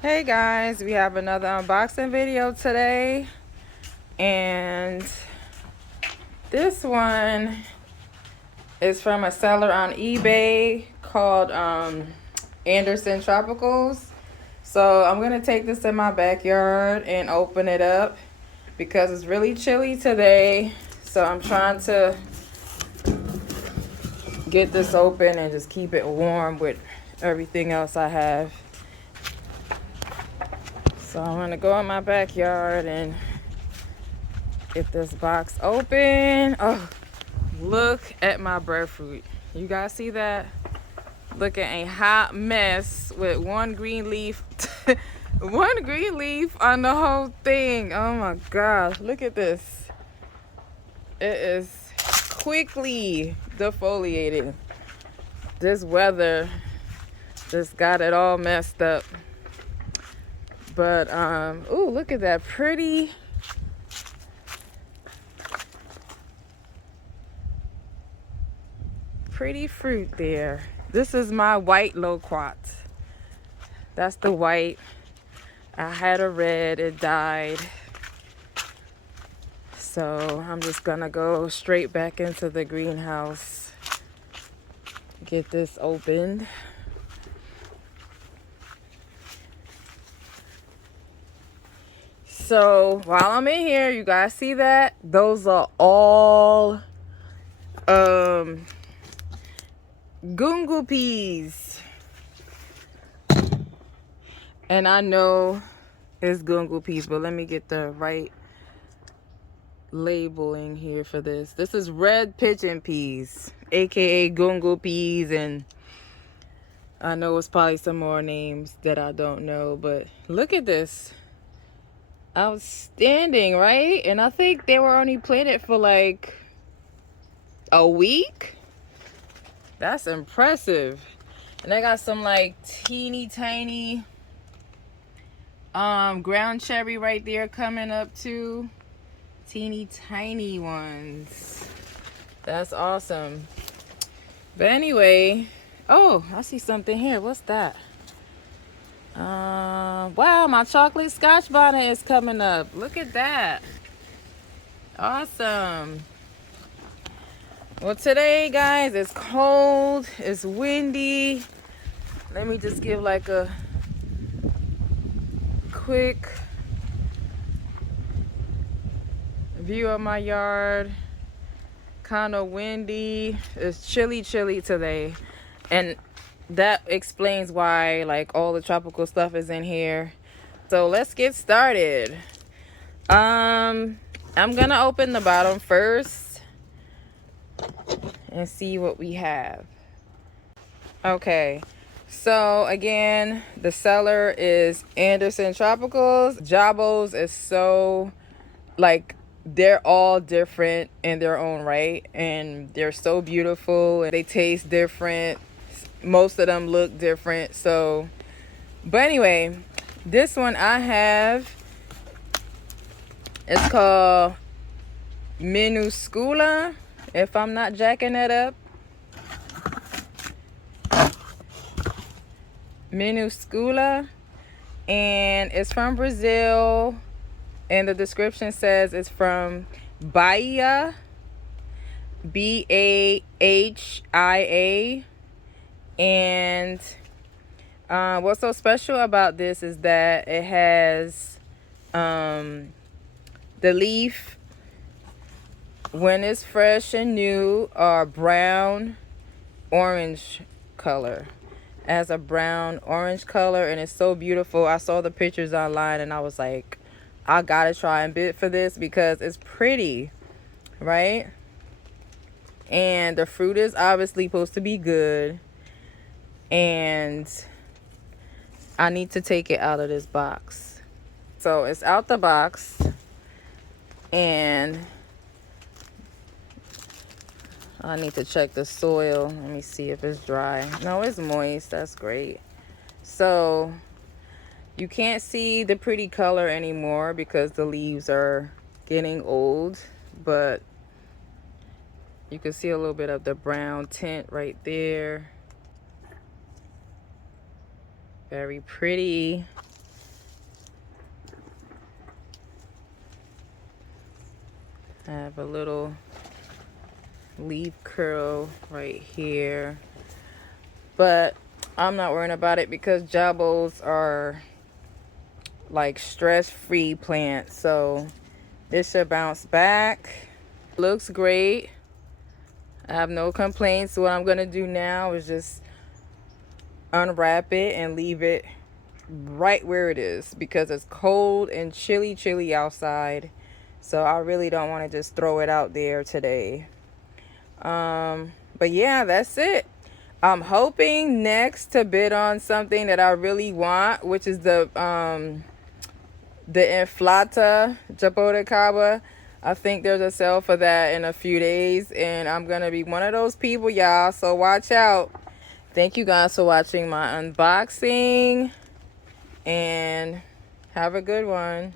Hey guys, we have another unboxing video today, and this one is from a seller on eBay called Anderson Tropicals. So I'm gonna take this in my backyard and open it up because it's really chilly today. So I'm trying to get this open and just keep it warm with everything else I have. So I'm gonna go in my backyard and get this box open. Oh, look at my breadfruit. You guys see that? Look at a hot mess with one green leaf. One green leaf on the whole thing. Oh my gosh, look at this. It is quickly defoliating. This weather just got it all messed up. But ooh, look at that pretty fruit there. This is my white loquat. That's the white. I had a red, it died. So I'm just gonna go straight back into the greenhouse, get this opened. So while I'm in here, you guys see that? Those are all gungo peas. And I know it's gungo peas, but let me get the right labeling here for this. This is red pigeon peas, aka gungo peas, and I know it's probably some more names that I don't know, but look at this. Outstanding, right? And I think they were only planted for like a week. That's impressive. And I got some like teeny tiny ground cherry right there coming up too. Teeny tiny ones. That's awesome. But anyway, oh, I see something here. What's that? Wow, my chocolate scotch bonnet is coming up. Look at that. Awesome. Well, today, guys, it's cold, it's windy. Let me just give like a quick view of my yard. Kind of windy. It's chilly today. And that explains why like all the tropical stuff is in here. So let's get started. I'm gonna open the bottom first and see what we have. Okay, so again, the seller is Anderson Tropicals. Jabos is so like, they're all different in their own right, and they're so beautiful and they taste different. Most of them look different. So but anyway, this one I have, it's called minuscula, if I'm not jacking that up. Minuscula, and it's from Brazil, and the description says it's from Bahia, Bahia. And what's so special about this is that it has the leaf, when it's fresh and new, are brown orange color. It has a brown orange color, and it's so beautiful. I saw the pictures online and I was like, I gotta try and bid for this because it's pretty, right? And the fruit is obviously supposed to be good, and I need to take it out of this box. So it's out the box, and I need to check the soil. Let me see if it's dry. No, it's moist. That's great. So you can't see the pretty color anymore because the leaves are getting old, but you can see a little bit of the brown tint right there. Very pretty. I have a little leaf curl right here, but I'm not worrying about it because jabos are like stress-free plants, so it should bounce back. Looks great. I have no complaints. What I'm gonna do now is just unwrap it and leave it right where it is because it's cold and chilly outside, so I really don't want to just throw it out there today. But yeah, that's it. I'm hoping next to bid on something that I really want, which is the inflata jaboticaba. I think there's a sale for that in a few days, and I'm gonna be one of those people, y'all, so watch out. Thank you guys for watching my unboxing, and have a good one.